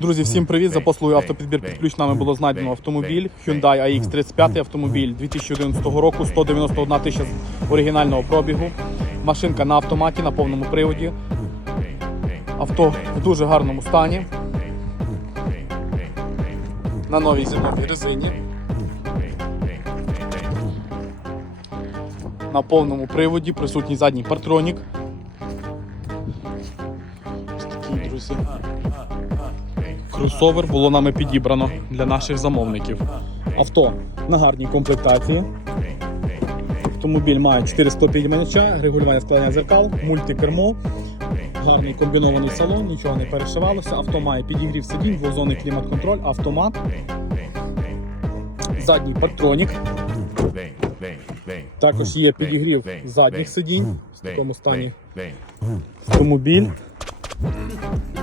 Друзі, всім привіт! За послугою автопідбір під ключ нами було знайдено автомобіль Hyundai AX35 автомобіль 2011 року, 191 тисяча з оригінального пробігу. Машинка на автоматі на повному приводі. Авто в дуже гарному стані. На новій зимовій резині. На повному приводі присутній задній партронік. Друзі. Кросовер було нами підібрано для наших замовників. Авто на гарній комплектації. Автомобіль має 4 стопідманича, регулювання складання зеркал, мультикермо, гарний комбінований салон, нічого не перешивалося. Авто має підігрів сидінь, двозонний клімат-контроль, автомат, задній партронік. Також є підігрів задніх сидінь в такому стані автомобіль. Mm-hmm.